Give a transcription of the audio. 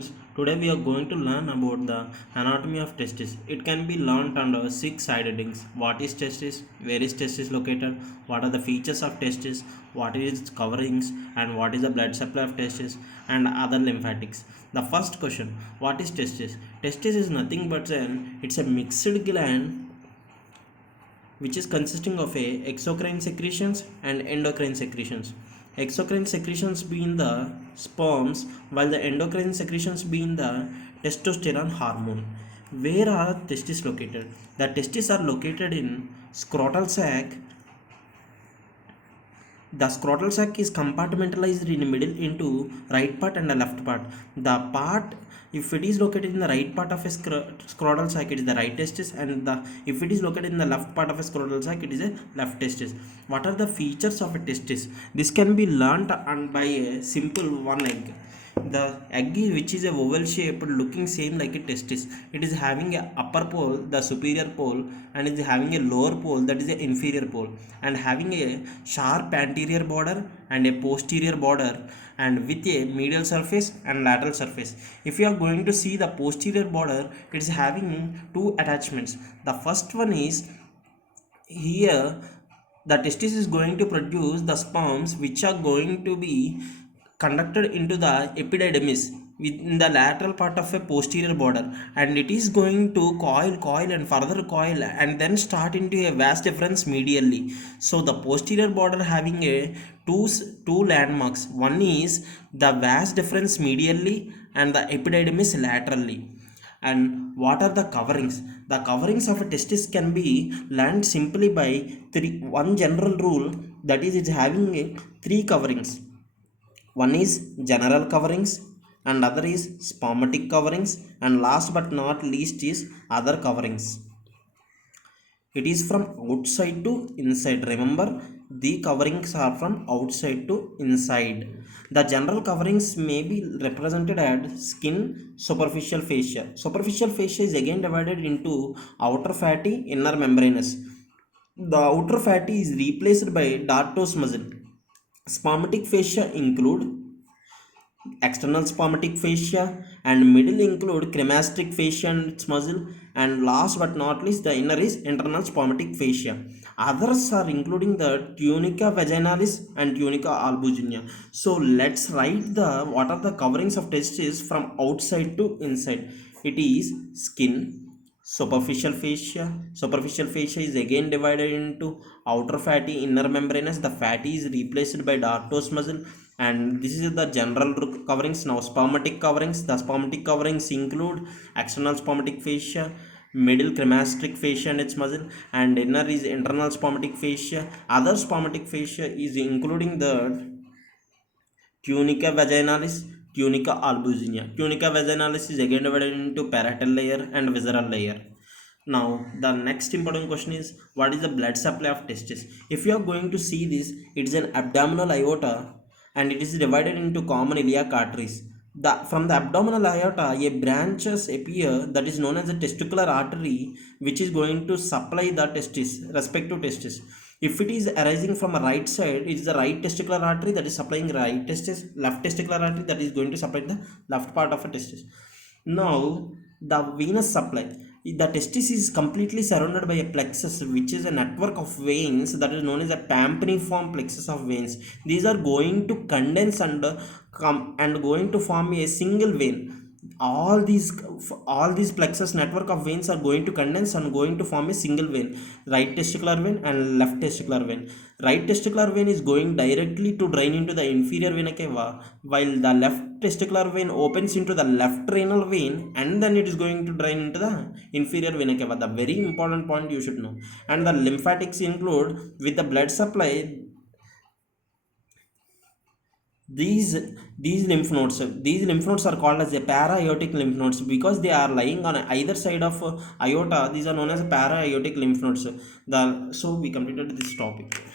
students, today we are going to learn about the anatomy of testis. It can be learned under 6 headings. What is testis? Where is testis located? What are the features of testis? What is its coverings? And what is the blood supply of testis? And other lymphatics. The first question, what is testis? Testis is nothing but it's a mixed gland which is consisting of exocrine secretions and endocrine secretions. Exocrine secretions being the sperms, while the endocrine secretions being the testosterone hormone. Where are testes located? The testes are located in scrotal sac. The scrotal sac is compartmentalized in the middle into right part and the left part. The part, if it is located in the right part of a scrotal sac, it is the right testis, and if it is located in the left part of a scrotal sac, it is a left testis. What are the features of a testis? This can be learnt by a simple one egg. The egg, which is a oval shaped looking same like a testis, it is having a upper pole, the superior pole, and it is having a lower pole, that is the inferior pole, and having a sharp anterior border and a posterior border, and with a medial surface and lateral surface. If you are going to see the posterior border, it is having two attachments. The first one is here, the testis is going to produce the sperms which are going to be conducted into the epididymis within the lateral part of a posterior border, and it is going to coil and further coil and then start into a vas deferens medially. So the posterior border having a two landmarks. One is the vas deferens medially and the epididymis laterally. And what are the coverings? The coverings of a testis can be learned simply by one general rule, that is it's having three coverings. One is general coverings, and other is spermatic coverings, and last but not least is other coverings. It is from outside to inside. Remember, the coverings are from outside to inside. The general coverings may be represented as skin, superficial fascia. Superficial fascia is again divided into outer fatty, inner membranous. The outer fatty is replaced by dartos muscle. Spermatic fascia include external spermatic fascia, and middle include cremasteric fascia and its muscle, and last but not least the inner is internal spermatic fascia. Others are including the tunica vaginalis and tunica albuginea. So let's write the what are the coverings of testis from outside to inside. It is skin, superficial fascia. Superficial fascia is again divided into outer fatty, inner membranous. The fatty is replaced by dartos muscle, and this is the general coverings. Now spermatic coverings. The spermatic coverings include external spermatic fascia, middle cremasteric fascia and its muscle, and inner is internal spermatic fascia. Other spermatic fascia is including the tunica vaginalis, tunica albuginea. Tunica vaginalis is again divided into parietal layer and visceral layer. Now the next important question is, what is the blood supply of testis? If you are going to see this, it is an abdominal aorta, and it is divided into common iliac arteries. From the abdominal aorta, a branches appear that is known as the testicular artery, which is going to supply the testis, respective testis. If it is arising from a right side, it is the right testicular artery that is supplying right testis, left testicular artery that is going to supply the left part of a testis. Now the venous supply. The testis is completely surrounded by a plexus, which is a network of veins that is known as a pampiniform plexus of veins. These are going to condense and going to form a single vein. All these plexus network of veins are going to condense and going to form a single vein, right testicular vein and left testicular vein. Right testicular vein is going directly to drain into the inferior vena cava, while the left testicular vein opens into the left renal vein, and then it is going to drain into the inferior vena cava. The very important point you should know. And the lymphatics include, with the blood supply, these lymph nodes are called as a para-aortic lymph nodes because they are lying on either side of aorta. These are known as para-aortic lymph nodes. So we completed this topic.